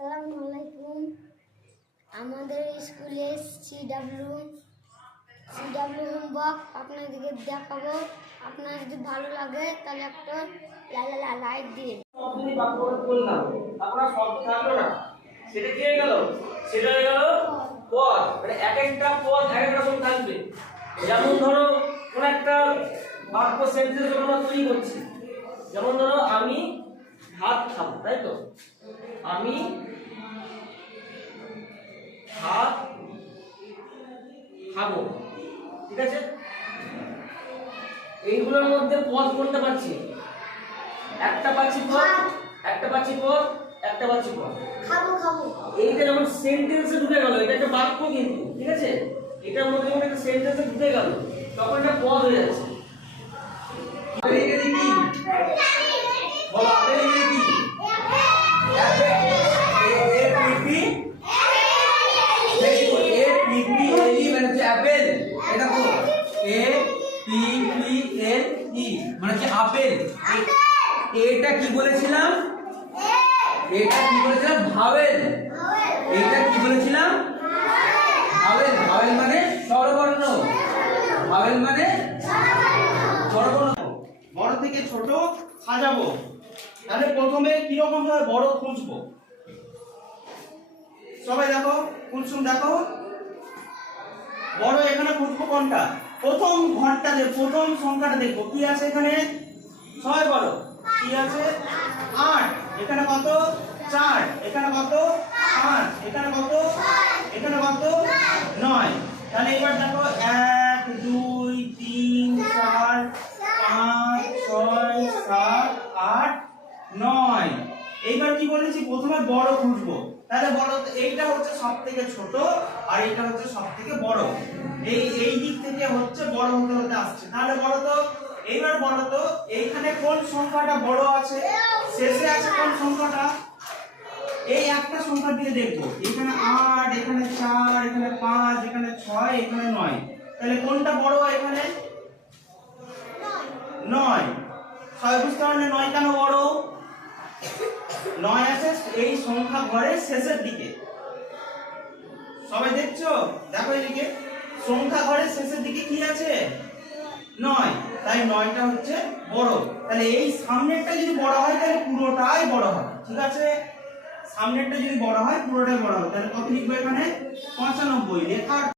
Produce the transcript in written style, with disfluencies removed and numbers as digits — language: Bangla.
আসসালামু আলাইকুম। আমাদের স্কুলে সিডাব্লিউ হোমওয়ার্ক আপনাদেরকে দেখাবো। আপনার যদি ভালো লাগে তাহলে একটা লাইক দিন। পদ্ধতি বাক্য বললাম, আপনারা শব্দ থাকলো না, সেটা কি হয়ে গেল? সেটা হয়ে গেল পদ। মানে এক একটা পদ এক এক রকম থাকবে। যেমন ধরো কোন একটা বাক্য সেন্টেন্স যখন আমরা তৈরি করছি, যেমন ধরো আমি ভাত খাবো, তাই তো? আমি ভাত খাবো, ঠিক আছে? এইগুলোর মধ্যে পদ কোনটা পাচ্ছি? একটা পাচ্ছি পদ, একটা পাচ্ছি পদ, একটা পাচ্ছি পদ। খাবো খাবো। এইটা যখন সেন্টেন্সে ঢুকে গেল, এটা একটা বাক্য কিন্তু, ঠিক আছে? এটার মধ্যে যখন একটা সেন্টেন্সে ঢুকে গেল, তখন এটা পদ হয়ে যাচ্ছে। আপেল ইংরেজি কি? বলো, আপেল ইংরেজি কি? অ্যাপেল। এটা তো এ পি পি এল ই মানে হচ্ছে আপেল। এটা কি বলেছিলাম? এটা কি বলেছিলাম? ভাওয়েল। এটা কি বলেছিলাম? ভাওয়েল। ভাওয়েল মানে স্বরবর্ণ। ভাওয়েল মানে স্বরবর্ণ। বড় থেকে ছোট সাজাবো। তাহলে প্রথমে কি রকম ভাবে বড় খুঁজবো? সবাই দেখো, কুলসুম দেখো, বড় এখানে খুঁজবো কোনটা? প্রথম ঘরটা দেখো, প্রথম সংখ্যাটা দেখবো কি আছে এখানে। সবাই বলো কি আছে? 8। এখানে কত? 4। এখানে কত? 5। এখানে কত? এখানে কত? 9। তাহলে এবার দেখো 1 2 3 4 5 6 7 8 9। এইবার কি বলেছি? প্রথমে বড় খুঁজবো। তাহলে বড়, এইটা হচ্ছে সবথেকে ছোট আর এইটা হচ্ছে সবথেকে বড়। এই দিক থেকে হচ্ছে বড় হতে হতে আসছে। তাহলে বড় তো, এইবার বড় তো এইখানে কোন সংখ্যাটা বড় আছে? শেষে আছে কোন সংখ্যাটা? এই একটা সংখ্যার দিকে দেখবো। এখানে 8, এখানে 4, এখানে 5, এখানে 6, এখানে 9। তাহলে কোনটা বড়? এখানে 9। সবাই বুঝতে পারলে 9 কেন বড়? 9 আছে এই সংখ্যা ঘরের শেষের দিকে। সবাই দেখছো? দেখো এদিকে সংখ্যা ঘরের শেষের দিকে কি আছে? 9। তাই 9টা হচ্ছে বড়। তাহলে এই সামনেরটা যদি বড় হয় তাহলে পুরোটাই বড় হবে, ঠিক আছে? সামনেরটা যদি বড় হয় পুরোটাই বড় হবে। তাহলে কত লিখবো এখানে? 95 লেখার